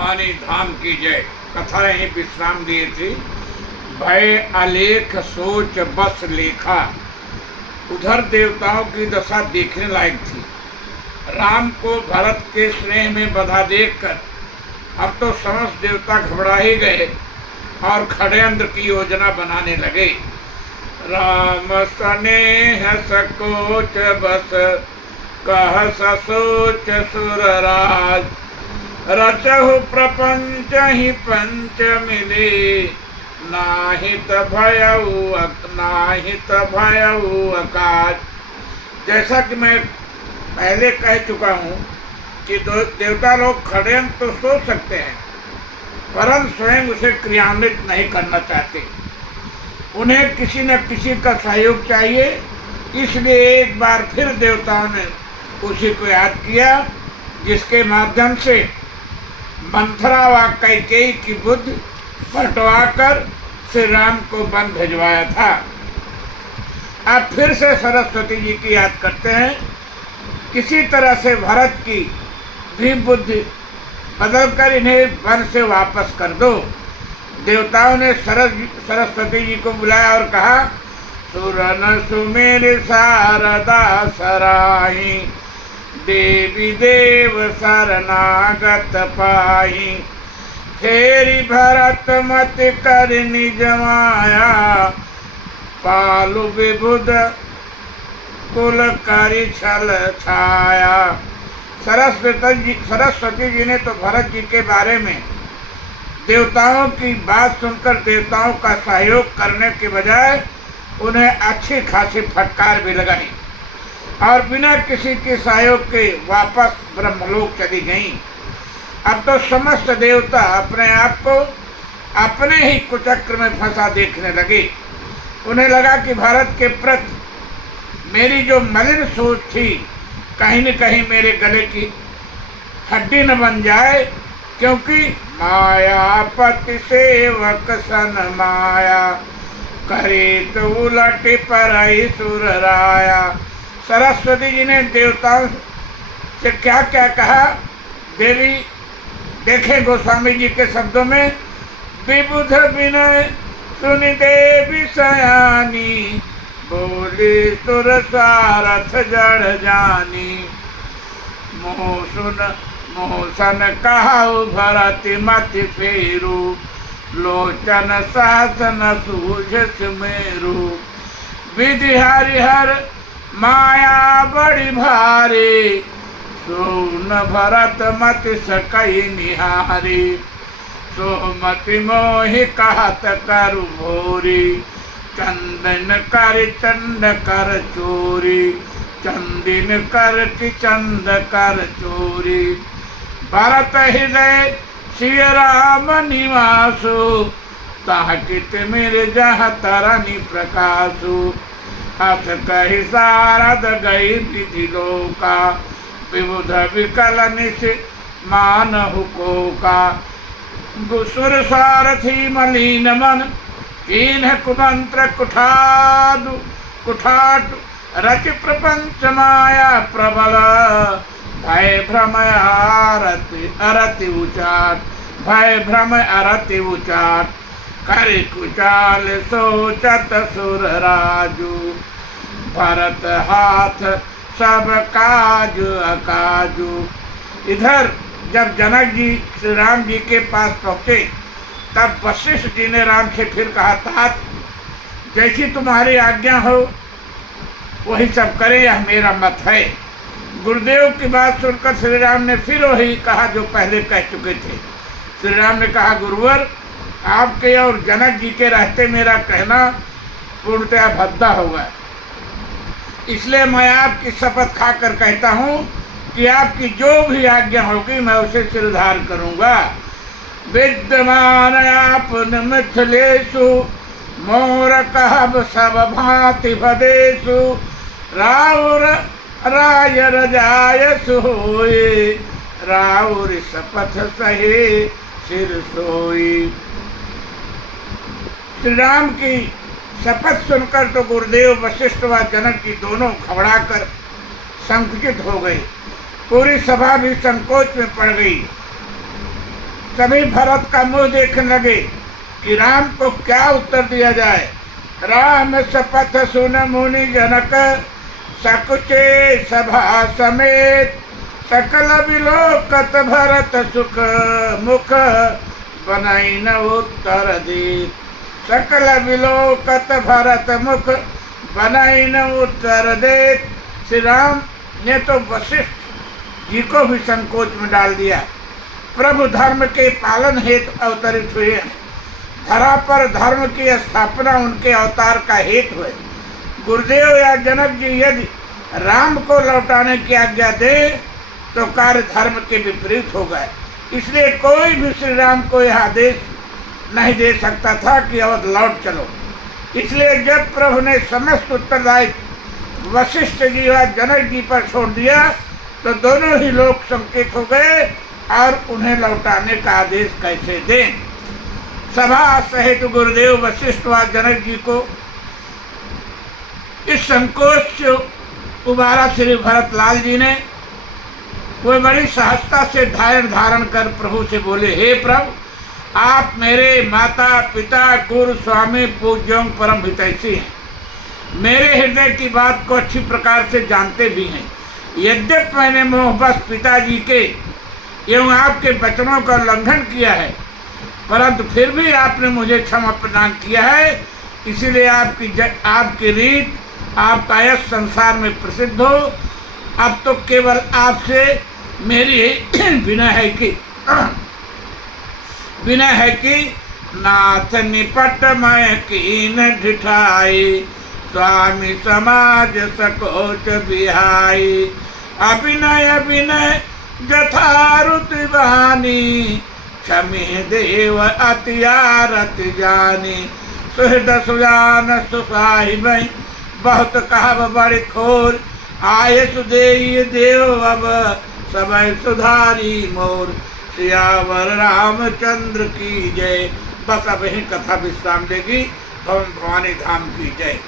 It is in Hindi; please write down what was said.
भवानी धाम की जय। कथा यहीं विश्राम दिए थी। भय अलेख सोच बस लेखा। उधर देवताओं की दशा देखने लायक थी। राम को भरत के स्नेह में बधा देखकर अब तो समस्त देवता घबरा ही गए और षड्यंत्र की योजना बनाने लगे। राम स्नेह सकोच बस कह ससोच सुरराज। रचहु प्रपंच ही पंच मिले नाहित भयउ अकाज। जैसा कि मैं पहले कह चुका हूँ कि देवता लोग षड्यंत्र तो सोच सकते हैं परंतु स्वयं उसे क्रियान्वित नहीं करना चाहते। उन्हें किसी न किसी का सहयोग चाहिए। इसलिए एक बार फिर देवताओं ने उसी को याद किया जिसके माध्यम से मंथरा व कैकेयी की बुद्धि बंटवाकर श्री राम को वन भिजवाया था। अब फिर से सरस्वती जी की याद करते हैं। किसी तरह से भरत की भी बुद्धि बदलकर इन्हें वन से वापस कर दो। देवताओं ने सरस्वती जी को बुलाया और कहा, सुरन सुमेर शारदा सराही देवी देव शरणागत पाही। फेरी भरत मत कर निज माया पालु विबुध कुल करि छल छाया। सरस्वती जी ने तो भरत जी के बारे में देवताओं की बात सुनकर देवताओं का सहयोग करने के बजाय उन्हें अच्छी खासी फटकार भी लगाई और बिना किसी के सहयोग के वापस ब्रह्मलोक चली गईं। अब तो समस्त देवता अपने आप को अपने ही कुचक्र में फंसा देखने लगे। उन्हें लगा कि भारत के प्रति मेरी जो मलिन सोच थी कहीं न कहीं मेरे गले की हड्डी न बन जाए, क्योंकि मायापति सेवक सन माया करे तो उलट पर सुर राया। सरस्वती जी ने देवताओं से क्या क्या कहा। देवी देखें गोस्वामी जी के शब्दों में, विबुध विनय सुनि देवी सयानी बोली सुर सारथ जड़ जानी। मोहसन कहु भरत मति फेरू लोचन शासन सूझ मेरू। विधि हरिहर माया बड़ी भारी सोन भरत मत सकई निहारी। सोमति मोहि कहत करु भोरी चंदन कर चंड कर चोरी। चंदिन कर कि चंद कर चोरी। भरत हृदय सिय राम निवासु ताकित मेरे जह तरनि प्रकाशु। हस कहि सारद गई विधि लोका विबुध विकल निश मानहु कोका। गुसुर सारथी मलिन मन कीन्ह कुमंत्र कुठाटु रच प्रपंच माया प्रबल। भय भ्रम अरति उचाट भय भ्रम अरति उचाट कर कुचाल सोचत सुर राजू। भरत हाथ सब काज अकाजू। इधर जब जनक जी श्री राम जी के पास पहुँचे तब वशिष्ठ जी ने राम से फिर कहा, तात जैसी तुम्हारी आज्ञा हो वही सब करे, यह मेरा मत है। गुरुदेव की बात सुनकर श्री राम ने फिर वही कहा जो पहले कह चुके थे। श्री राम ने कहा, गुरुवर आपके और जनक जी के रहते मेरा कहना पूर्णतया भद्दा होगा, इसलिए मैं आपकी शपथ खाकर कहता हूँ कि आपकी जो भी आज्ञा होगी मैं उसे सिरधार करूँगा। विद्यमान आपन मिथिलेषु मोर कहब सब भांति भदेषु। राउर राय रजाय सोई राउर शपथ सहे सिर सोई। श्री राम की शपथ सुनकर तो गुरुदेव वशिष्ठ व जनक जी दोनों घबराकर संकुचित हो गए। पूरी सभा भी संकोच में पड़ गई। सभी भरत का मुंह देखने लगे कि राम को क्या उत्तर दिया जाए। राम सपथ सुन मुनि जनक, सकुचे सभा समेत, सकल विलोकत भरत सुख, मुख बनाई न उत्तर दे। सकल विलोकत भरत मुख बनाई न उत्तर दे। श्री राम ने तो वशिष्ठ जी को भी संकोच में डाल दिया। प्रभु धर्म के पालन हेतु अवतरित हुए हैं। धरा पर धर्म की स्थापना उनके अवतार का हेतु है। गुरुदेव या जनक जी यदि राम को लौटाने की आज्ञा दे तो कार्य धर्म के विपरीत होगा। इसलिए कोई भी श्री राम को यह आदेश नहीं दे सकता था कि अवध लौट चलो। इसलिए जब प्रभु ने समस्त उत्तरदायित्व वशिष्ठ जी व जनक जी पर छोड़ दिया तो दोनों ही लोग संकेत हो गए और उन्हें लौटाने का आदेश कैसे दें। सभा सहित गुरुदेव वशिष्ठ व जनक जी को इस संकोच से उबारा श्री भरतलाल जी ने। वो बड़ी सहजता से धारण धारण कर प्रभु से बोले, हे प्रभु, आप मेरे माता पिता गुरु स्वामी पूज्यों परम हितैषी हैं। मेरे हृदय की बात को अच्छी प्रकार से जानते भी हैं। यद्यपि मैंने मोहबस पिताजी के एवं आपके वचनों का उल्लंघन किया है, परंतु फिर भी आपने मुझे क्षमा प्रदान किया है। इसीलिए आपकी रीत, आपका यश संसार में प्रसिद्ध हो। अब तो केवल आपसे मेरी विनय है कि नाथ निपट मैं कीन ढिठाई, स्वामी समाज सकोच बिहाई। अभिनय विनय जथारुत वानी, क्षमे देव अति आरति जानी। सुहृद सुजान सुसाहिब, बहुत कहब बड़े खोर, आय सुदेय देव अब समय सुधारी मोर। सियावर रामचंद्र की जय। बस अब यही कथा विश्राम लेगी। भवन भवानी धाम की जय।